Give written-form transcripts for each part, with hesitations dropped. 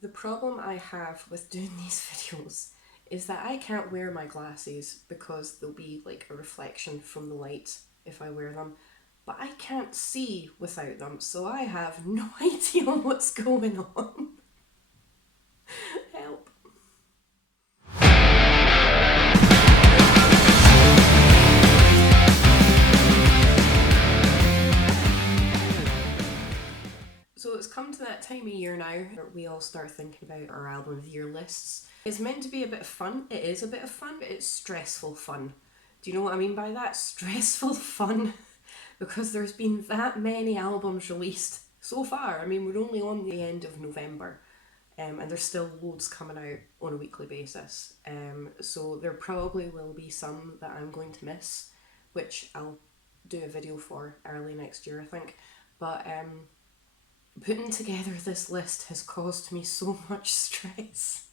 The problem I have with doing these videos is that I can't wear my glasses because there'll be like a reflection from the light if I wear them, but I can't see without them, so I have no idea what's going on. Help. So it's come to that time of year now where we all start thinking about our album of the year lists. It's meant to be a bit of fun. It is a bit of fun, but it's stressful fun. Do you know what I mean by that? Stressful fun. Because there's been that many albums released so far. I mean, we're only on the end of November, and there's still loads coming out on a weekly basis. So there probably will be some that I'm going to miss, which I'll do a video for early next year, I think. But putting together this list has caused me so much stress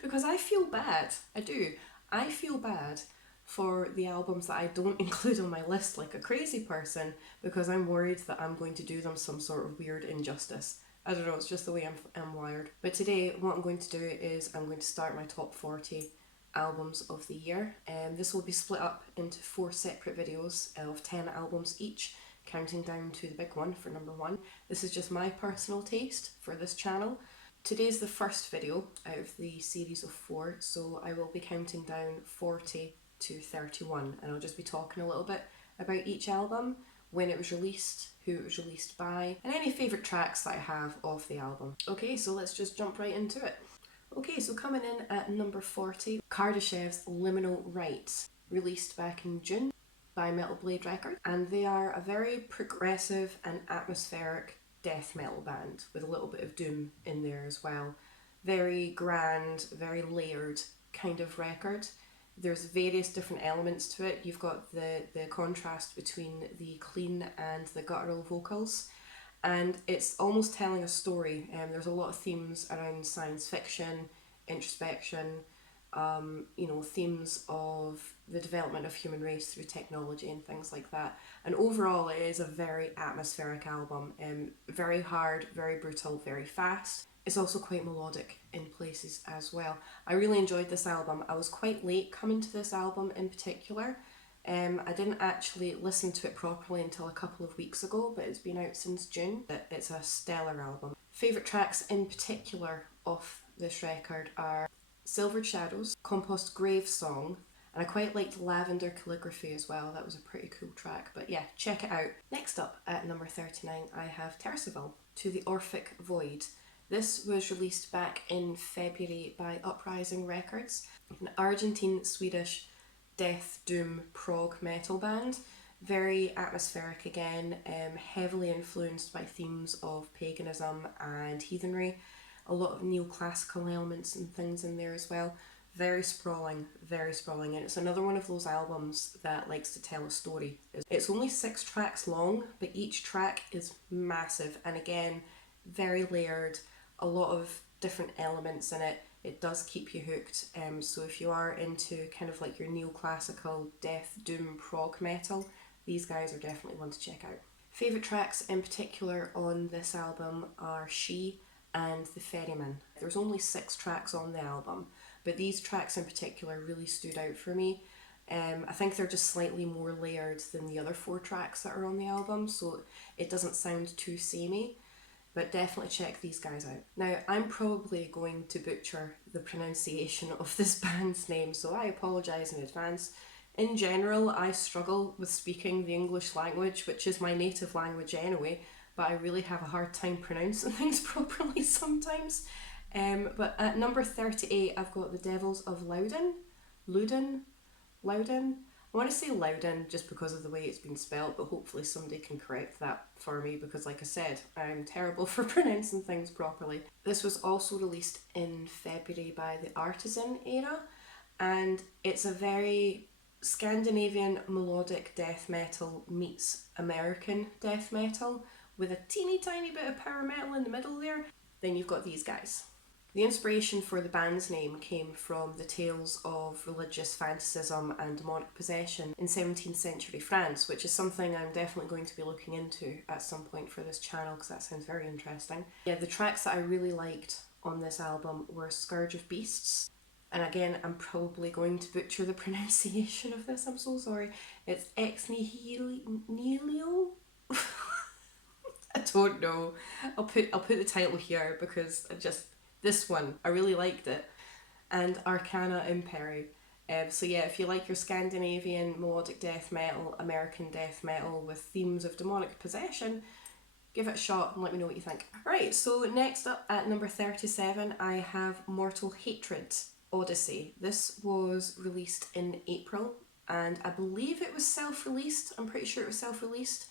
because I feel bad. I do. I feel bad for the albums that I don't include on my list like a crazy person because I'm worried that I'm going to do them some sort of weird injustice. I don't know, it's just the way I'm wired. But today, what I'm going to do is I'm going to start my top 40 albums of the year. This will be split up into 4 separate videos of 10 albums each, counting down to the big one for number 1. This is just my personal taste for this channel. Today's the first video out of the series of 4, so I will be counting down 40 to 31, and I'll just be talking a little bit about each album, when it was released, who it was released by, and any favourite tracks that I have of the album. Okay, so let's just jump right into it. Okay, so coming in at number 40, Kardashevs' Liminal Rites, released back in June by Metal Blade Records, and they are a very progressive and atmospheric death metal band with a little bit of doom in there as well. Very grand, very layered kind of record. There's various different elements to it. You've got the contrast between the clean and the guttural vocals, and it's almost telling a story. There's a lot of themes around science fiction, introspection, themes of the development of human race through technology and things like that. And overall, it is a very atmospheric album. Very hard, very brutal, very fast. It's also quite melodic in places as well. I really enjoyed this album. I was quite late coming to this album in particular. I didn't actually listen to it properly until a couple of weeks ago, but it's been out since June. It's a stellar album. Favourite tracks in particular off this record are Silvered Shadows, Compost Grave Song, and I quite liked Lavender Calligraphy as well. That was a pretty cool track, but yeah, check it out. Next up at number 39, I have Tersivel, To the Orphic Void. This was released back in February by Uprising Records, an Argentine-Swedish death doom prog metal band. Very atmospheric again, heavily influenced by themes of paganism and heathenry. A lot of neoclassical elements and things in there as well. Very sprawling, and it's another one of those albums that likes to tell a story. It's only 6 tracks long, but each track is massive, and again, very layered, a lot of different elements in it. It does keep you hooked, so if you are into kind of like your neoclassical death doom prog metal, these guys are definitely one to check out. Favourite tracks in particular on this album are She and The Ferryman. There's only 6 tracks on the album, but these tracks in particular really stood out for me. I think they're just slightly more layered than the other 4 tracks that are on the album, so it doesn't sound too samey, but definitely check these guys out. Now, I'm probably going to butcher the pronunciation of this band's name, so I apologise in advance. In general, I struggle with speaking the English language, which is my native language anyway, but I really have a hard time pronouncing things properly sometimes. But at number 38, I've got the Devils of Loudun. Loudun? I want to say Loudun just because of the way it's been spelled, but hopefully somebody can correct that for me because, like I said, I'm terrible for pronouncing things properly. This was also released in February by the Artisan era, and it's a very Scandinavian melodic death metal meets American death metal with a teeny tiny bit of power metal in the middle there. Then you've got these guys. The inspiration for the band's name came from the tales of religious fanaticism and demonic possession in 17th century France, which is something I'm definitely going to be looking into at some point for this channel because that sounds very interesting. Yeah, the tracks that I really liked on this album were Scourge of Beasts, and again, I'm probably going to butcher the pronunciation of this, I'm so sorry. It's Ex Nihilo? I don't know. I'll put the title here because this one, I really liked it. And Arcana Imperi. So yeah, if you like your Scandinavian melodic death metal, American death metal with themes of demonic possession, give it a shot and let me know what you think. Right, so next up at number 37, I have Mortal Hatred Odyssey. This was released in April, and I believe it was self-released. I'm pretty sure it was self-released.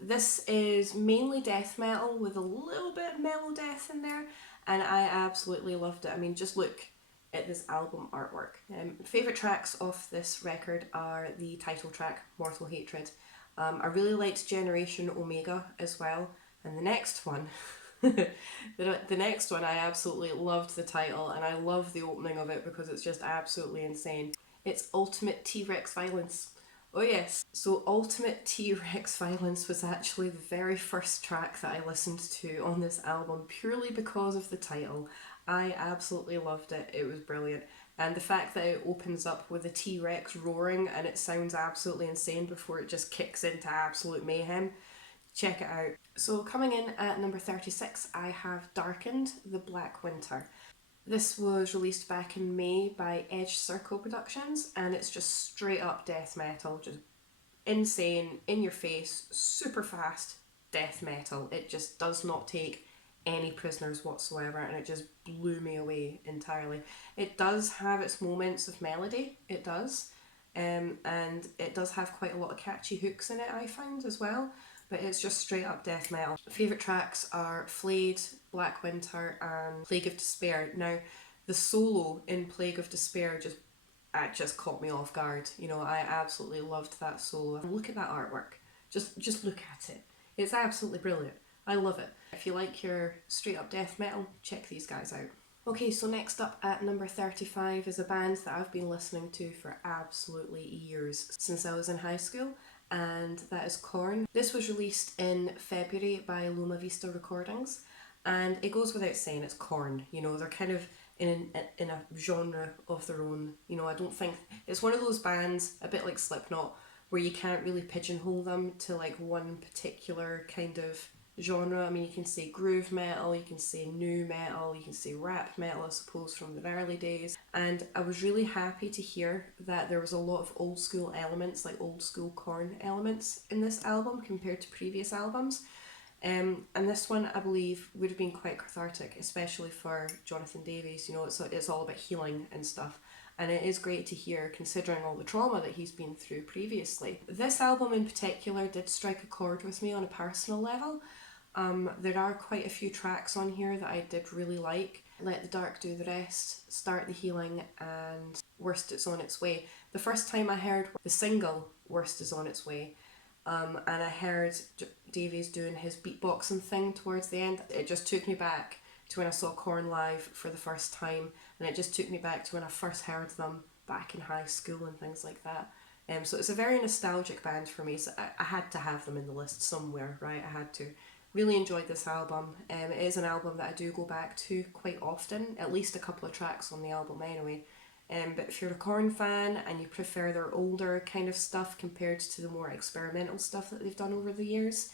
This is mainly death metal with a little bit of mellow death in there, and I absolutely loved it. I mean, just look at this album artwork. Favourite tracks off this record are the title track, Mortal Hatred. I really liked Generation Omega as well, and the next one, the next one, I absolutely loved the title, and I love the opening of it because it's just absolutely insane. It's Ultimate T-Rex Violence. Oh yes, so Ultimate T-Rex Violence was actually the very first track that I listened to on this album purely because of the title. I absolutely loved it, it was brilliant. And the fact that it opens up with a T-Rex roaring and it sounds absolutely insane before it just kicks into absolute mayhem. Check it out. So coming in at number 36, I have Darkened, The Black Winter. This was released back in May by Edge Circle Productions, and it's just straight up death metal, just insane, in your face, super fast death metal. It just does not take any prisoners whatsoever, and it just blew me away entirely. It does have its moments of melody, it does, and it does have quite a lot of catchy hooks in it, I find, as well. But it's just straight up death metal. Favourite tracks are Flayed, Black Winter, and Plague of Despair. Now, the solo in Plague of Despair just caught me off guard. You know, I absolutely loved that solo. And look at that artwork. Just look at it. It's absolutely brilliant. I love it. If you like your straight up death metal, check these guys out. Okay, so next up at number 35 is a band that I've been listening to for absolutely years, since I was in high school, and that is Korn. This was released in February by Loma Vista Recordings, and it goes without saying it's Korn. You know, they're kind of in a genre of their own. You know, I don't think it's one of those bands, a bit like Slipknot, where you can't really pigeonhole them to like one particular kind of genre. I mean, you can say groove metal, you can say nu metal, you can say rap metal, I suppose, from the early days. And I was really happy to hear that there was a lot of old school elements, like old school Korn elements in this album compared to previous albums. And this one, I believe, would have been quite cathartic, especially for Jonathan Davis. You know, it's all about healing and stuff. And it is great to hear, considering all the trauma that he's been through previously. This album in particular did strike a chord with me on a personal level. There are quite a few tracks on here that I did really like. Let the Dark Do the Rest, Start the Healing, and Worst It's On Its Way. The first time I heard the single Worst Is On Its Way, and I heard Davies doing his beatboxing thing towards the end, it just took me back to when I saw Korn live for the first time, and it just took me back to when I first heard them back in high school and things like that. So it's a very nostalgic band for me, so I had to have them in the list somewhere, right? I had to. Really enjoyed this album. It is an album that I do go back to quite often, at least a couple of tracks on the album anyway. But if you're a Korn fan and you prefer their older kind of stuff compared to the more experimental stuff that they've done over the years,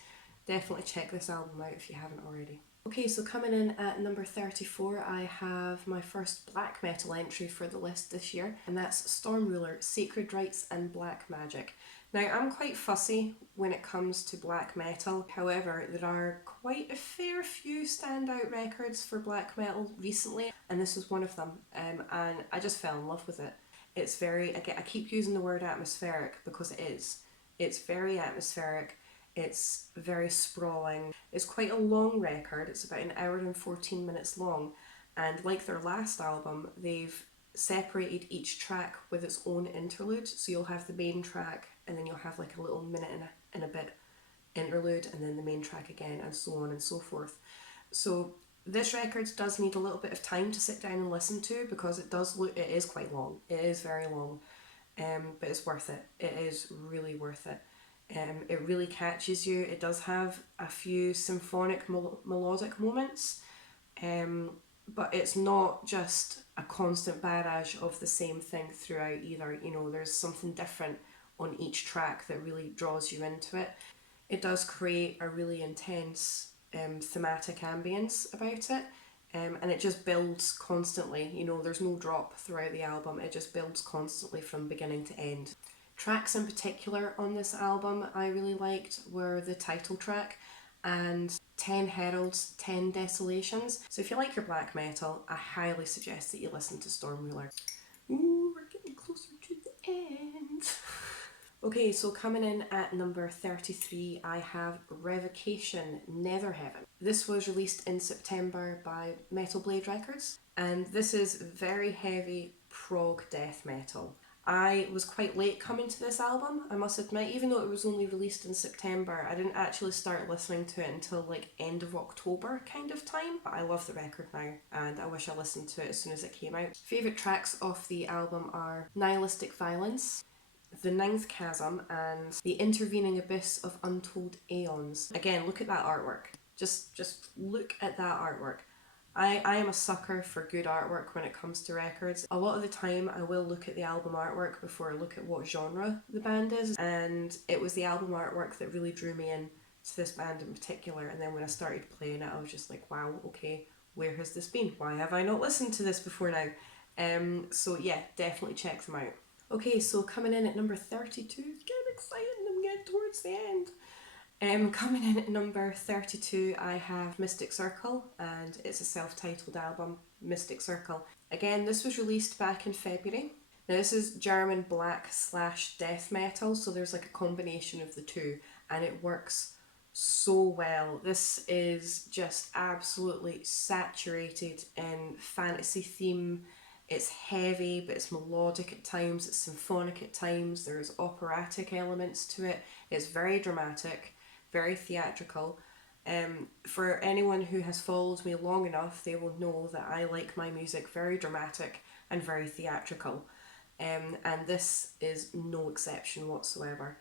definitely check this album out if you haven't already. Okay, so coming in at number 34, I have my first black metal entry for the list this year, and that's Stormruler, Sacred Rites and Black Magick. Now, I'm quite fussy when it comes to black metal, however, there are quite a fair few standout records for black metal recently, and this is one of them, and I just fell in love with it. It's very, again, I keep using the word atmospheric because it is. It's very atmospheric, it's very sprawling, it's quite a long record, it's about an hour and 14 minutes long, and like their last album, they've separated each track with its own interlude, so you'll have the main track and then you'll have like a little minute and a bit interlude and then the main track again and so on and so forth. So This record does need a little bit of time to sit down and listen to because it is quite long. It is very long, but it's worth it. It is really worth it. It really catches you. It does have a few symphonic melodic moments, but it's not just a constant barrage of the same thing throughout either. You know, there's something different on each track that really draws you into it. It does create a really intense thematic ambience about it, and it just builds constantly. You know, there's no drop throughout the album, it just builds constantly from beginning to end. Tracks in particular on this album I really liked were the title track and 10 Heralds, 10 Desolations. So if you like your black metal, I highly suggest that you listen to Stormruler. Ooh, we're getting closer to the end. Okay, so coming in at number 33, I have Revocation, Netherheaven. This was released in September by Metal Blade Records, and this is very heavy prog death metal. I was quite late coming to this album, I must admit. Even though it was only released in September, I didn't actually start listening to it until like end of October kind of time. But I love the record now, and I wish I listened to it as soon as it came out. Favourite tracks off the album are Nihilistic Violence, The Ninth Chasm, and The Intervening Abyss of Untold Aeons. Again, look at that artwork. Just look at that artwork. I am a sucker for good artwork when it comes to records. A lot of the time I will look at the album artwork before I look at what genre the band is, and it was the album artwork that really drew me in to this band in particular. And then when I started playing it, I was just like, wow, okay, where has this been? Why have I not listened to this before now? So yeah, definitely check them out. Okay, so coming in at number 32, it's getting exciting, I'm getting towards the end. Coming in at number 32, I have Mystic Circle, and it's a self-titled album, Mystic Circle. Again, this was released back in February. Now this is German black / death metal, so there's like a combination of the two, and it works so well. This is just absolutely saturated in fantasy theme. It's heavy, but it's melodic at times, it's symphonic at times, there's operatic elements to it, it's very dramatic, very theatrical. For anyone who has followed me long enough, they will know that I like my music very dramatic and very theatrical, and this is no exception whatsoever.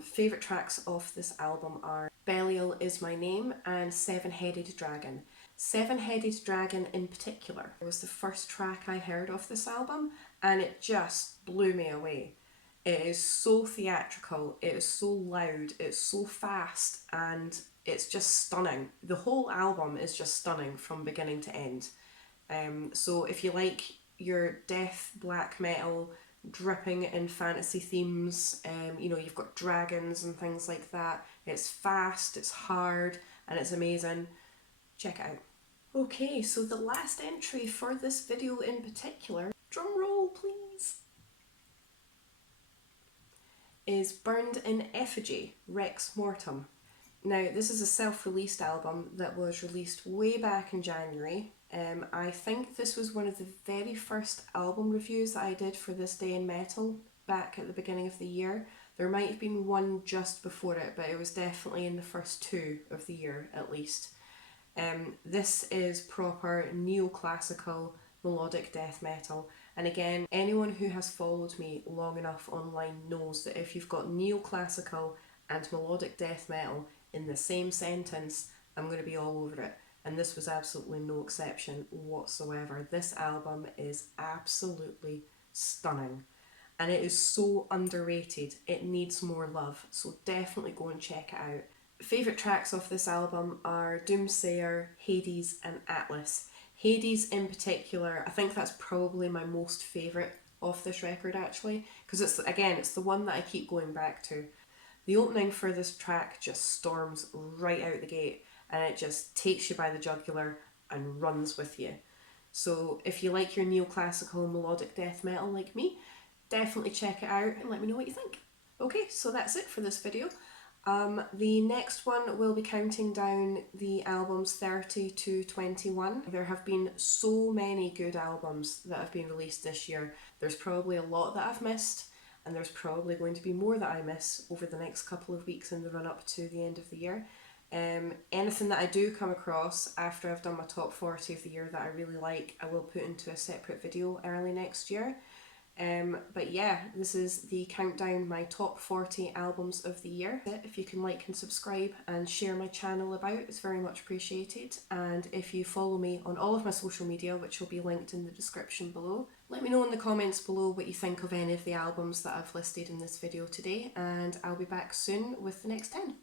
Favourite tracks off this album are Belial Is My Name and Seven-Headed Dragon. Seven-Headed Dragon in particular was the first track I heard off this album, and it just blew me away. It is so theatrical, it is so loud, it's so fast, and it's just stunning. The whole album is just stunning from beginning to end. So if you like your death black metal dripping in fantasy themes, you know, you've got dragons and things like that, it's fast, it's hard, and it's amazing. Check it out. Okay, so the last entry for this video in particular, drum roll please, is Burned in Effigy, Rex Mortem. Now, this is a self-released album that was released way back in January. I think this was one of the very first album reviews that I did for This Day in Metal back at the beginning of the year. There might have been one just before it, but it was definitely in the first two of the year at least. This is proper neoclassical melodic death metal, and again, anyone who has followed me long enough online knows that if you've got neoclassical and melodic death metal in the same sentence, I'm going to be all over it, and this was absolutely no exception whatsoever. This album is absolutely stunning, and it is so underrated. It needs more love, so definitely go and check it out. Favourite tracks off this album are Doomsayer, Hades and Atlas. Hades in particular, I think that's probably my most favourite off this record actually, because it's the one that I keep going back to. The opening for this track just storms right out the gate, and it just takes you by the jugular and runs with you. So if you like your neoclassical melodic death metal like me, definitely check it out and let me know what you think. Okay, so that's it for this video. The next one will be counting down the albums 30 to 21. There have been so many good albums that have been released this year. There's probably a lot that I've missed, and there's probably going to be more that I miss over the next couple of weeks in the run up to the end of the year. Anything that I do come across after I've done my top 40 of the year that I really like, I will put into a separate video early next year. But yeah, this is the countdown, my top 40 albums of the year. If you can like and subscribe and share my channel about, it's very much appreciated. And if you follow me on all of my social media, which will be linked in the description below, let me know in the comments below what you think of any of the albums that I've listed in this video today, and I'll be back soon with the next 10.